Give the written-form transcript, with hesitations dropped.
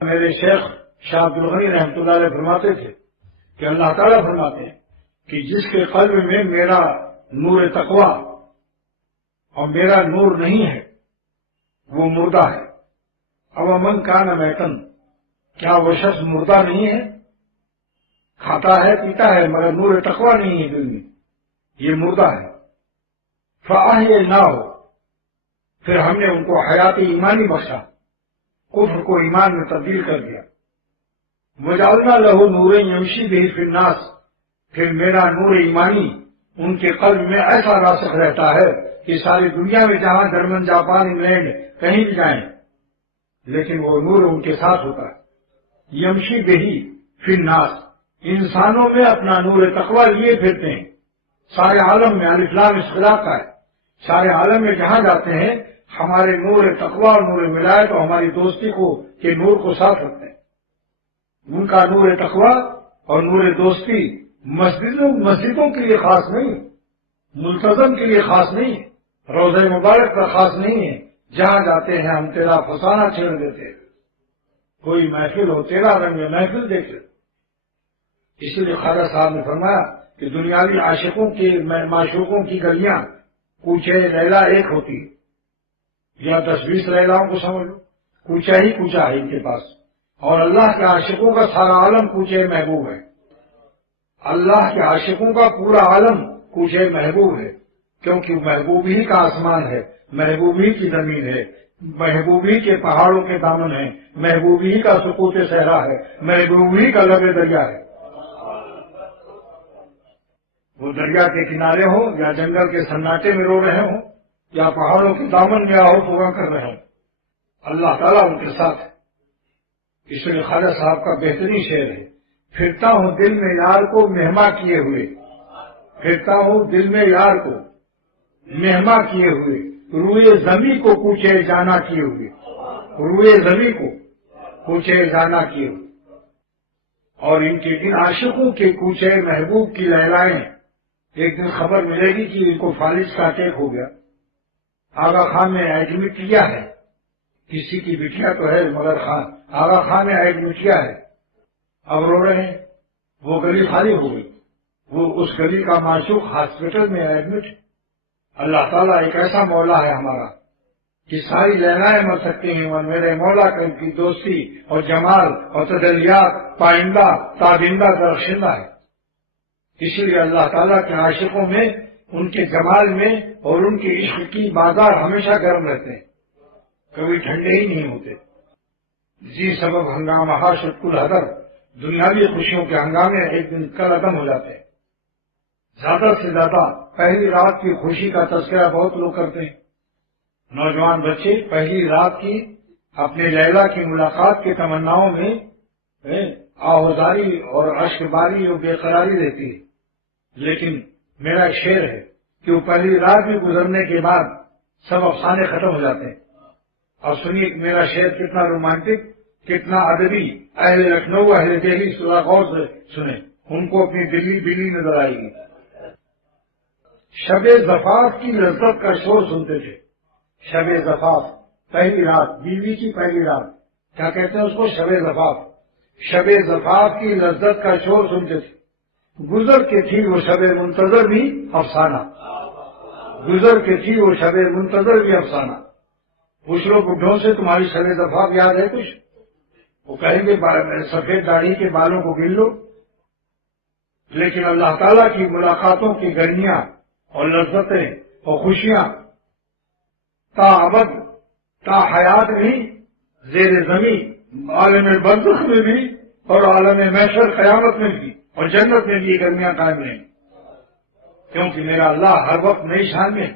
میرے شیخ شاہ عبد الغنی رحمۃ اللہ علیہ فرماتے تھے کہ اللہ تعالیٰ فرماتے ہیں کہ جس کے قلب میں میرا نور تقوی اور میرا نور نہیں ہے وہ مردہ ہے۔ اب من کان میتن، کیا وہ شخص مردہ نہیں ہے؟ کھاتا ہے پیتا ہے مگر نور تقوی نہیں ہے دل میں، یہ مردہ ہے۔ فأحییناہ، پھر ہم نے ان کو حیات ایمانی بخشا، کفر کو ایمان میں تبدیل کر دیا۔ وجعلنا لہ نورا یمشی بہ فی الناس، پھر میرا نور ایمانی ان کے قلب میں ایسا راسخ رہتا ہے کہ ساری دنیا میں جہاں جرمن، جاپان، انگلینڈ کہیں بھی جائیں لیکن وہ نور ان کے ساتھ ہوتا ہے۔ یمشی بہ فی الناس، انسانوں میں اپنا نور تقوی لیے پھرتے ہیں۔ سارے عالم میں الف لام اس خلاف کا ہے، سارے عالم میں جہاں جاتے ہیں ہمارے نور تقوی اور نور ولایت اور ہماری دوستی کو کے نور کو ساتھ رکھتے ہیں۔ ان کا نور تقوی اور نور دوستی مسجدوں کے لیے خاص نہیں، ملتزم کے لیے خاص نہیں، روضہ مبارک پر خاص نہیں ہے۔ جہاں جاتے ہیں ہم تیرا فسانہ چھیڑ دیتے ہیں، کوئی محفل ہو تیرا رنگ محفل دیکھ لیتے۔ اس لیے خواجہ صاحب نے فرمایا کہ دنیاوی عاشقوں کی معشوقوں کی گلیاں کوچے لیلا ایک ہوتی ہے، یا 10-20 لیلاؤں کو سمجھ لو، کوچا ہی کوچا ہے ان کے پاس، اور اللہ کے عاشقوں کا سارا عالم کوچے محبوب ہے۔ اللہ کے عاشقوں کا پورا عالم کوچے محبوب ہے، کیونکہ محبوب ہی کا آسمان ہے، محبوب ہی کی زمین ہے، محبوب ہی کے پہاڑوں کے دامن ہیں، محبوب ہی کا سکوت صحرا ہے، محبوب ہی کا لب دریا ہے۔ وہ دریا کے کنارے ہوں یا جنگل کے سناٹے میں رو رہے ہوں یا پہاڑوں کے دامن میں آہو پورا کر رہے ہوں، اللہ تعالیٰ ان کے ساتھ ہے۔ اس لیے خواجہ صاحب کا بہترین شعر ہے، پھرتا ہوں دل میں یار کو مہما کیے ہوئے، پھرتا ہوں دل میں یار کو مہما کیے ہوئے، روئے زمیں کو کوچے جانا کیے ہوئے، روئے زمیں کو کوچے جانا کیے ہوئے۔ اور ان کے ان عاشقوں کے کوچے محبوب کی لہلائیں ایک دن خبر ملے گی کہ ان کو فالج کا اٹیک ہو گیا۔ آغا خان نے ایڈمٹ کیا ہے، کسی کی بٹیا تو ہے مگر آغا خان نے ایڈمٹ کیا ہے، اب رو رہے ہیں، وہ گلی خالی ہو گئی، وہ اس گلی کا معشوق ہاسپٹل میں ایڈمٹ ہے۔ اللہ تعالیٰ ایک ایسا مولا ہے ہمارا کہ ساری لیلائیں مر سکتی ہیں اور میرے مولا کی دوستی اور جمال اور تجلیات پائندہ تابندہ درخشندہ ہے۔ اسی لیے اللہ تعالیٰ کے عاشقوں میں ان کے جمال میں اور ان کے عشق کی بازار ہمیشہ گرم رہتے ہیں، کبھی ٹھنڈے ہی نہیں ہوتے۔ جی سبب ہنگامہ شد کل حدر، دنیاوی خوشیوں کے ہنگامے ایک دن کل عدم ہو جاتے ہیں۔ زیادہ سے زیادہ پہلی رات کی خوشی کا تذکرہ بہت لوگ کرتے ہیں، نوجوان بچے پہلی رات کی اپنے لیلا کی ملاقات کی تمناؤں میں آہوزاری اور اشک باری اور بے قراری رہتی ہے، لیکن میرا ایک شعر ہے کہ وہ پہلی رات بھی گزرنے کے بعد سب افسانے ختم ہو جاتے ہیں۔ اور سنیے میرا شعر کتنا رومانٹک، کتنا ادبی، اہل لکھنؤ اہل دہلی ذرا غور سے سنیں، ان کو اپنی دلی بلی نظر آئے گی۔ شب زفاف کی لذت کا شور سنتے تھے، شب زفاف پہلی رات، بیوی کی پہلی رات، کیا کہتے ہیں اس کو؟ شب زفاف۔ شب زفاف کی لذت کا شور سنتے تھے، گزر کے تھی وہ شب منتظر بھی افسانہ، گزر کے تھی وہ شب منتظر بھی افسانہ۔ پوچھ لو بڈھوں سے تمہاری شب زفاف یاد ہے کچھ؟ وہ کہیں گے سفید داڑھی کے بالوں کو گن لو۔ لیکن اللہ تعالیٰ کی ملاقاتوں کی گرمیاں اور لذتیں اور خوشیاں تا ابد تا حیات بھی، زیر زمین عالم برزخ میں بھی اور عالم محشر قیامت میں بھی اور جنت میں بھی یہ گرمیاں قائم رہیں، کیونکہ میرا اللہ ہر وقت نئی شان میں